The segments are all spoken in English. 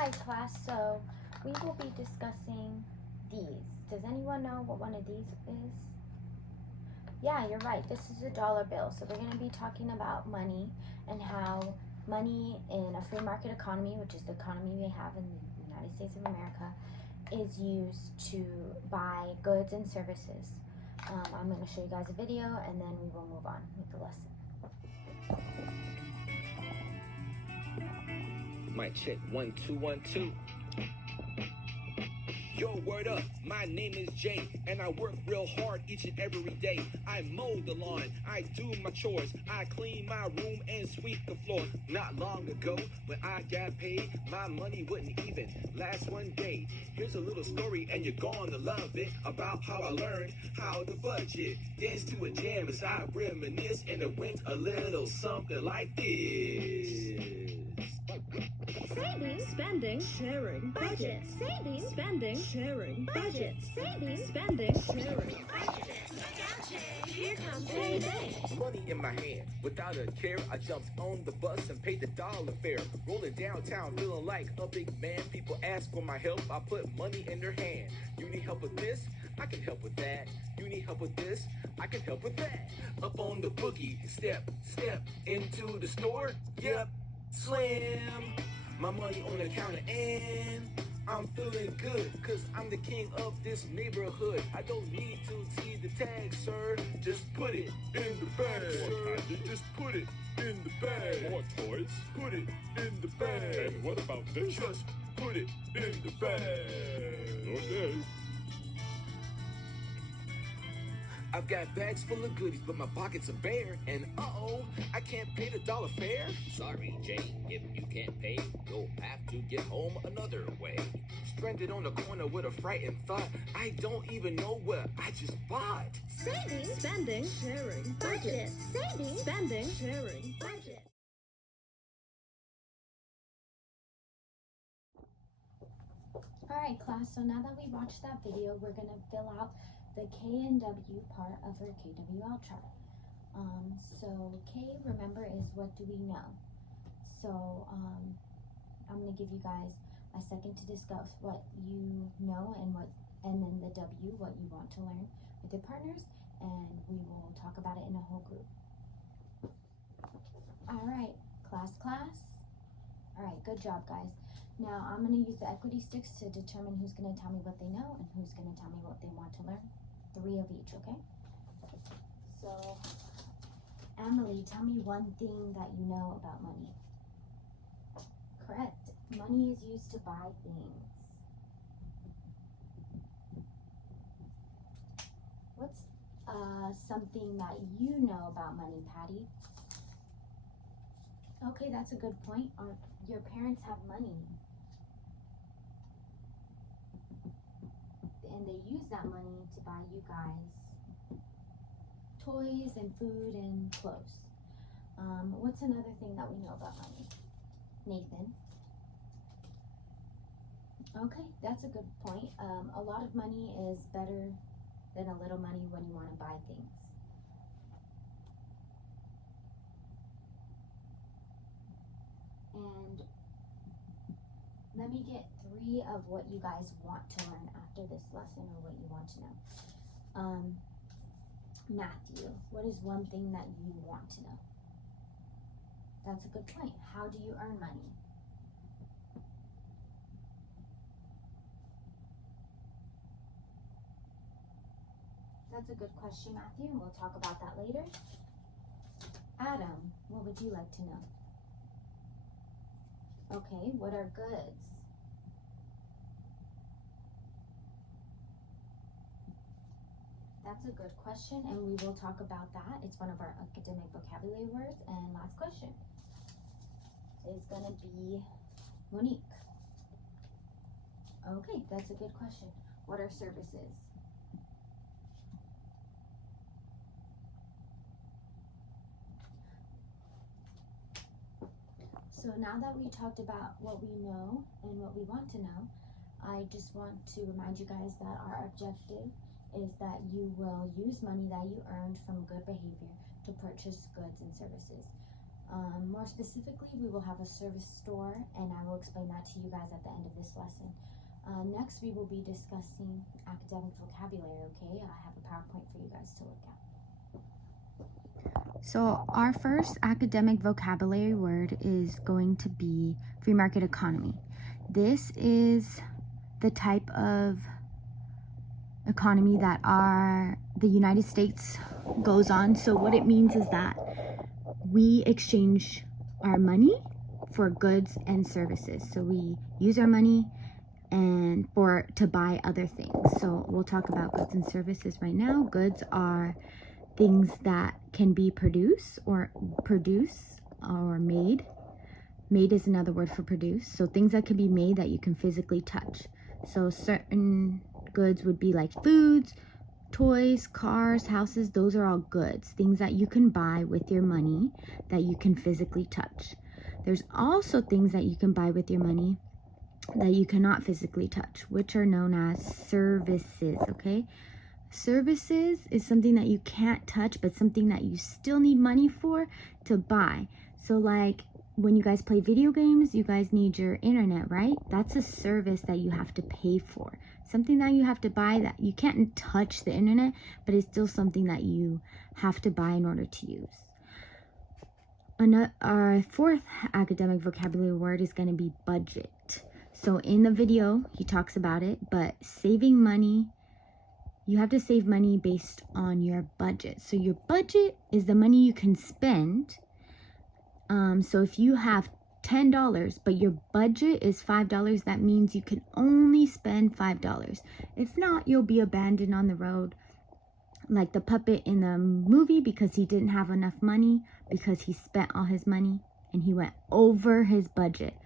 Hi class, so we will be discussing these. Does anyone know what one of these is? Yeah, you're right. This is a dollar bill. So we're going to be talking about money and how money in a free market economy, which is the economy we have in the United States of America, is used to buy goods and services. I'm going to show you guys a video and then we will move on with the lesson. Mic check 1 2 1 2. Yo, word up, my name is Jay, and I work real hard each and every day. I mow the lawn, I do my chores, I clean my room and sweep the floor. Not long ago, when I got paid, my money wouldn't even last one day. Here's a little story, and you're gonna love it, about how I learned how to budget. Dance to a jam as I reminisce, and it went a little something like this. Saving, spending, sharing, budget. Saving, spending, sharing, budget. Saving, spending, sharing, budget. Here comes payday. Money in my hand, without a care, I jumped on the bus and paid the dollar fare. Rolling downtown, feeling like a big man. People ask for my help, I put money in their hand. You need help with this? I can help with that. You need help with this? I can help with that. Up on the boogie, step into the store. Yep, slam. My money on the counter and I'm feeling good, cause I'm the king of this neighborhood. I don't need to see the tag, sir. Just put it in the bag, sir. Just put it in the bag. More toys? Put it in the bag. And what about this? Just put it in the bag. Okay. I've got bags full of goodies, but my pockets are bare. And uh-oh, I can't pay the dollar fare. Sorry, Jay, if you can't pay, you'll have to get home another way. Stranded on the corner with a frightened thought. I don't even know what I just bought. Saving, spending, sharing, budget. Saving, spending, sharing, budget. Alright class, so now that we watched that video, we're going to fill out the K and W part of our KWL chart. So K, remember, is what do we know? So I'm going to give you guys a second to discuss what you know and then the W, what you want to learn with your partners, and we will talk about it in a whole group. Alright, class. Alright, good job guys. Now I'm going to use the equity sticks to determine who's going to tell me what they know and who's going to tell me what they want to learn. 3 of each, okay? So, Emily, tell me one thing that you know about money. Correct. Money is used to buy things. What's something that you know about money, Patty? Okay, that's a good point. Your parents have money. And they use that money to buy you guys toys and food and clothes. What's another thing that we know about money? Nathan? Okay, that's a good point. A lot of money is better than a little money when you want to buy things. And let me get 3 of what you guys want to learn after this lesson, or what you want to know. Matthew, what is one thing that you want to know? That's a good point. How do you earn money? That's a good question, Matthew, and we'll talk about that later. Adam, what would you like to know? Okay, what are goods? That's a good question, and we will talk about that. It's one of our academic vocabulary words. And last question is going to be Monique. Okay, that's a good question. What are services? So now that we talked about what we know and what we want to know, I just want to remind you guys that our objective is that you will use money that you earned from good behavior to purchase goods and services. More specifically, we will have a service store, and I will explain that to you guys at the end of this lesson. Next, we will be discussing academic vocabulary, okay? I have a PowerPoint for you guys to look at. So our first academic vocabulary word is going to be free market economy. This is the type of economy that the United States goes on. So what it means is that we exchange our money for goods and services. So we use our money to buy other things. So we'll talk about goods and services right now. Goods are things that can be produced or made. Made is another word for produce. So things that can be made that you can physically touch. So certain goods would be like foods, toys, cars, houses. Those are all goods, things that you can buy with your money that you can physically touch. There's also things that you can buy with your money that you cannot physically touch, which are known as services, okay? Services is something that you can't touch, but something that you still need money for to buy. So like when you guys play video games, you guys need your internet, right? That's a service that you have to pay for. Something that you have to buy that you can't touch the internet, but it's still something that you have to buy in order to use. Our fourth academic vocabulary word is going to be budget. So in the video, he talks about it, but saving money, you have to save money based on your budget. So your budget is the money you can spend. So if you have $10, but your budget is $5, that means you can only spend $5. If not, you'll be abandoned on the road like the puppet in the movie because he didn't have enough money because he spent all his money and he went over his budget.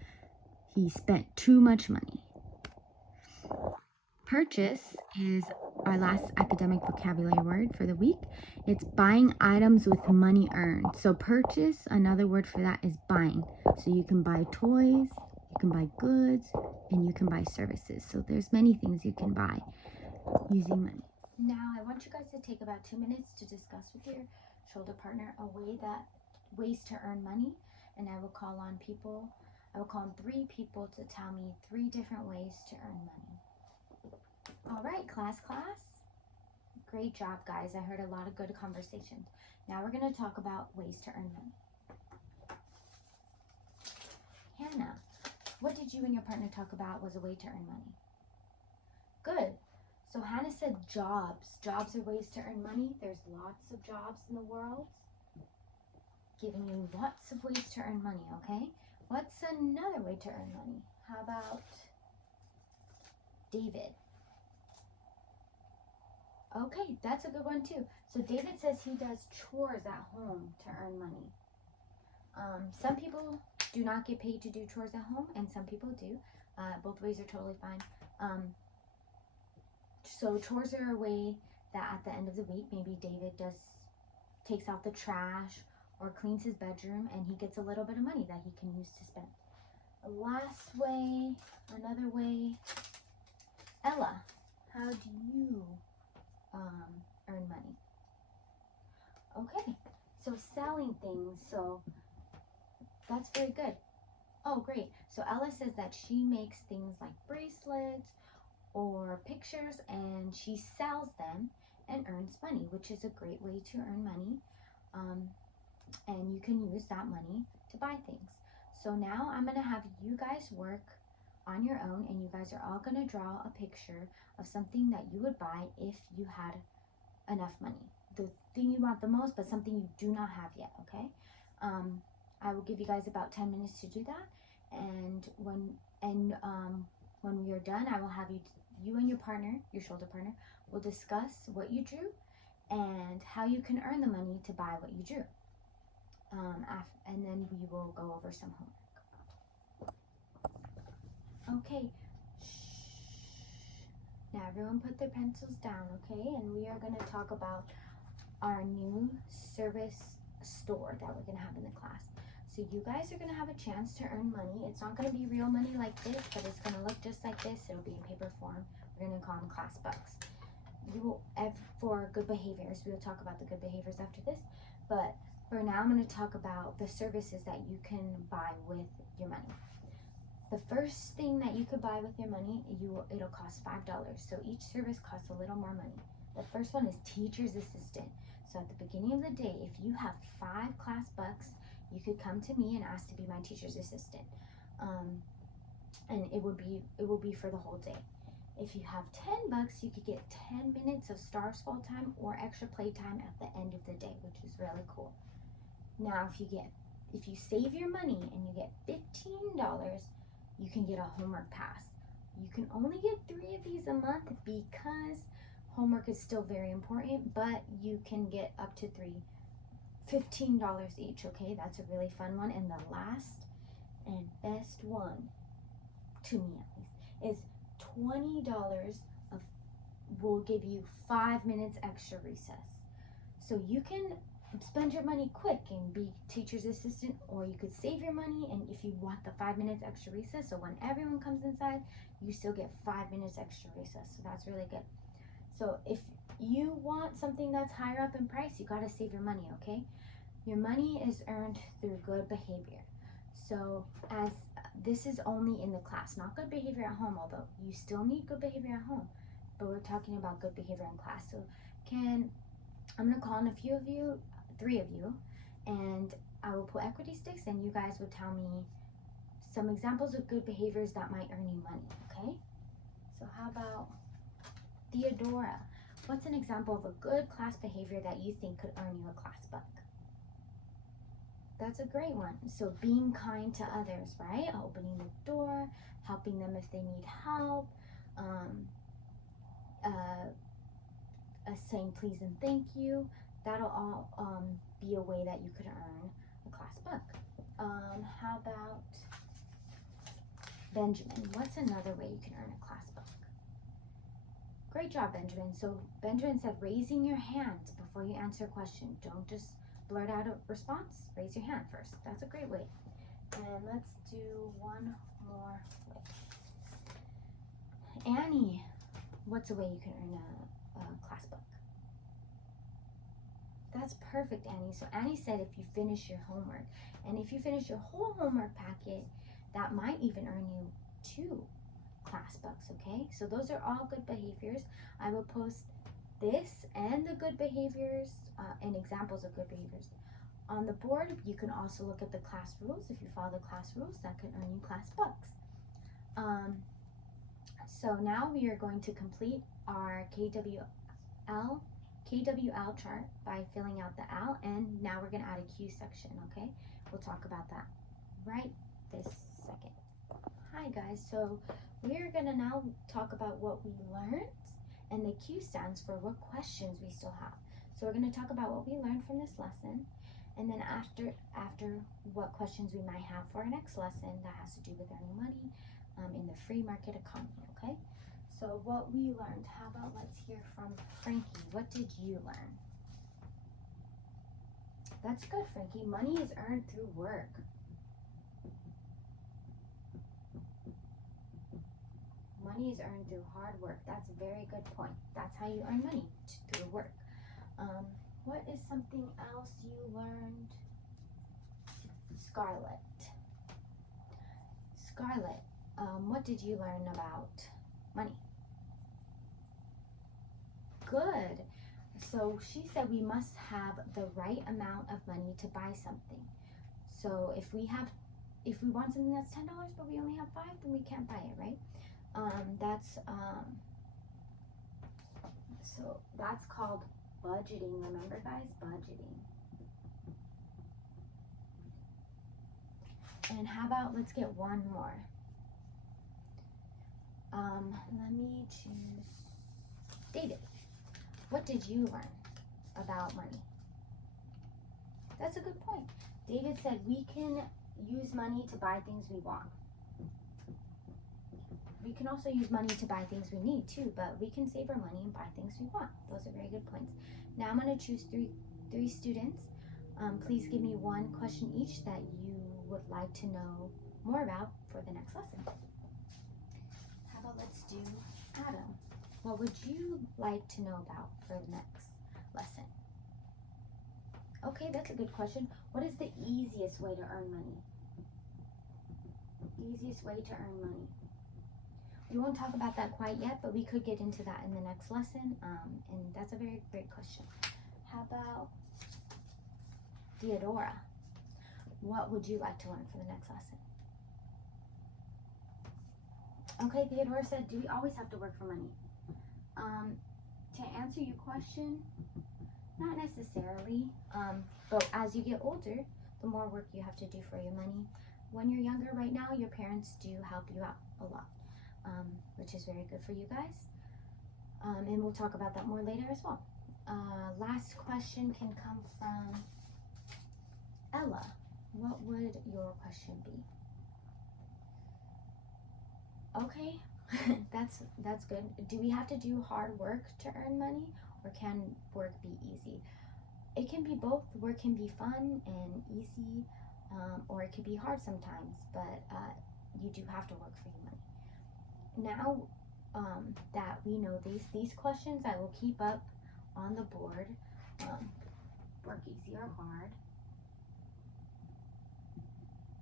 He spent too much money. Purchase is our last academic vocabulary word for the week. It's buying items with money earned. So purchase, another word for that is buying. So you can buy toys, you can buy goods, and you can buy services. So there's many things you can buy using money. Now I want you guys to take about 2 minutes to discuss with your shoulder partner ways to earn money, and I will call on 3 people to tell me 3 different ways to earn money. All right, class. Great job, guys. I heard a lot of good conversations. Now we're going to talk about ways to earn money. Hannah, what did you and your partner talk about was a way to earn money? Good. So Hannah said jobs. Jobs are ways to earn money. There's lots of jobs in the world. Giving you lots of ways to earn money, okay? What's another way to earn money? How about David? Okay, that's a good one too. So David says he does chores at home to earn money. Some people do not get paid to do chores at home, and some people do. Both ways are totally fine. So chores are a way that at the end of the week, maybe David takes out the trash or cleans his bedroom, and he gets a little bit of money that he can use to spend. Another way, Ella, how do you earn money? Okay, so selling things, so that's very good. Oh, great. So Ella says that she makes things like bracelets or pictures, and she sells them and earns money, which is a great way to earn money. And you can use that money to buy things. So now I'm going to have you guys work on your own, and you guys are all going to draw a picture of something that you would buy if you had enough money. The thing you want the most, but something you do not have yet, okay? I will give you guys about 10 minutes to do that, and when we are done, I will have you and your partner, your shoulder partner, will discuss what you drew and how you can earn the money to buy what you drew. And then we will go over some homework. Okay. Now everyone put their pencils down, okay? And we are going to talk about our new service store that we're going to have in the class. So you guys are going to have a chance to earn money. It's not going to be real money like this, but it's going to look just like this. It'll be in paper form. We're going to call them class bucks. For good behaviors, we'll talk about the good behaviors after this. But For now, I'm going to talk about the services that you can buy with your money. The first thing that you could buy with your money, it'll cost $5. So each service costs a little more money. The first one is teacher's assistant. So at the beginning of the day, if you have 5 class bucks, you could come to me and ask to be my teacher's assistant. And it will be for the whole day. If you have 10 bucks, you could get 10 minutes of Stars Fall time or extra play time at the end of the day, which is really cool. Now, if you save your money and you get $15, you can get a homework pass. You can only get 3 of these a month because homework is still very important, but you can get up to 3, $15 each, okay? That's a really fun one. And the last and best one, to me at least, is $20 will give you 5 minutes extra recess. So you can spend your money quick and be teacher's assistant, or you could save your money, and if you want the 5 minutes extra recess, so when everyone comes inside, you still get 5 minutes extra recess. So that's really good. So if you want something that's higher up in price, you gotta save your money, okay? Your money is earned through good behavior. So as this is only in the class, not good behavior at home, although you still need good behavior at home, but we're talking about good behavior in class. So I'm gonna call on a few of you, 3 of you, and I will put equity sticks, and you guys would tell me some examples of good behaviors that might earn you money, okay? So how about Theodora? What's an example of a good class behavior that you think could earn you a class buck? That's a great one. So being kind to others, right? Opening the door, helping them if they need help, saying please and thank you. That'll all be a way that you could earn a class buck. How about Benjamin? What's another way you can earn a class buck? Great job, Benjamin. So Benjamin said raising your hand before you answer a question. Don't just blurt out a response. Raise your hand first. That's a great way. And let's do one more way. Annie, what's a way you can earn a class buck? That's perfect, Annie. So Annie said if you finish your homework, and if you finish your whole homework packet, that might even earn you 2 class bucks, okay? So those are all good behaviors. I will post this and the good behaviors and examples of good behaviors on the board. You can also look at the class rules. If you follow the class rules, that could earn you class bucks. So now we are going to complete our KWL chart by filling out the L, and now we're going to add a Q section, okay? We'll talk about that right this second. Hi guys, so we're going to now talk about what we learned, and the Q stands for what questions we still have. So we're going to talk about what we learned from this lesson, and then after what questions we might have for our next lesson that has to do with earning money in the free market economy, okay? So what we learned, how about let's hear from Frankie. What did you learn? That's good, Frankie. Money is earned through work. Money is earned through hard work. That's a very good point. That's how you earn money, through work. What is something else you learned? Scarlett, what did you learn about money? Good. So she said we must have the right amount of money to buy something. So if we want something that's $10 but we only have 5, then we can't buy it, right? So that's called budgeting. Remember, guys, budgeting. And how about let's get one more. Let me choose David. What did you learn about money? That's a good point. David said we can use money to buy things we want. We can also use money to buy things we need too, but we can save our money and buy things we want. Those are very good points. Now I'm going to choose three students. Please give me one question each that you would like to know more about for the next lesson. How about let's do Adam. What would you like to know about for the next lesson? Okay, that's a good question. What is the easiest way to earn money? Easiest way to earn money. We won't talk about that quite yet, but we could get into that in the next lesson. And that's a very great question. How about Theodora? What would you like to learn for the next lesson? Okay, Theodora said, do we always have to work for money? To answer your question, not necessarily. But as you get older, the more work you have to do for your money. When you're younger right now, your parents do help you out a lot, which is very good for you guys. And we'll talk about that more later as well. Last question can come from Ella. What would your question be? Okay, that's good. Do we have to do hard work to earn money, or can work be easy? It can be both. Work can be fun and easy, or it can be hard sometimes, but you do have to work for your money. Now that we know these questions, I will keep up on the board. Work easy or hard.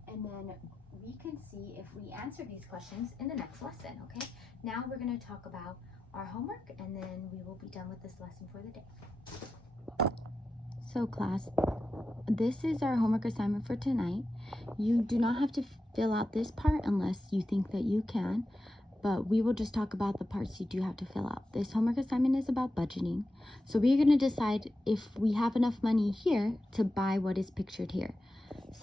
And then we can see if we answer these questions in the next lesson, okay? Now we're going to talk about our homework, and then we will be done with this lesson for the day. So class, this is our homework assignment for tonight. You do not have to fill out this part unless you think that you can, but we will just talk about the parts you do have to fill out. This homework assignment is about budgeting. So we're going to decide if we have enough money here to buy what is pictured here.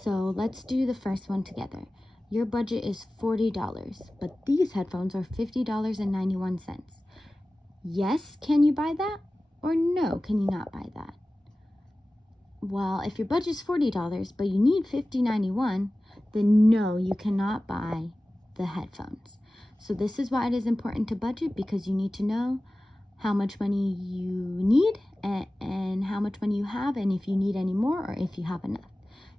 So let's do the first one together. Your budget is $40, but these headphones are $50.91. Yes, can you buy that? Or no, can you not buy that? Well, if your budget is $40, but you need $50.91, then no, you cannot buy the headphones. So this is why it is important to budget, because you need to know how much money you need and how much money you have, and if you need any more or if you have enough.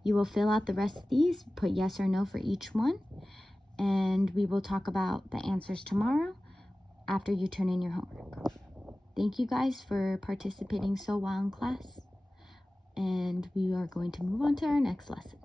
You will fill out the rest of these, put yes or no for each one, and we will talk about the answers tomorrow after you turn in your homework. Thank you guys for participating so well in class, and we are going to move on to our next lesson.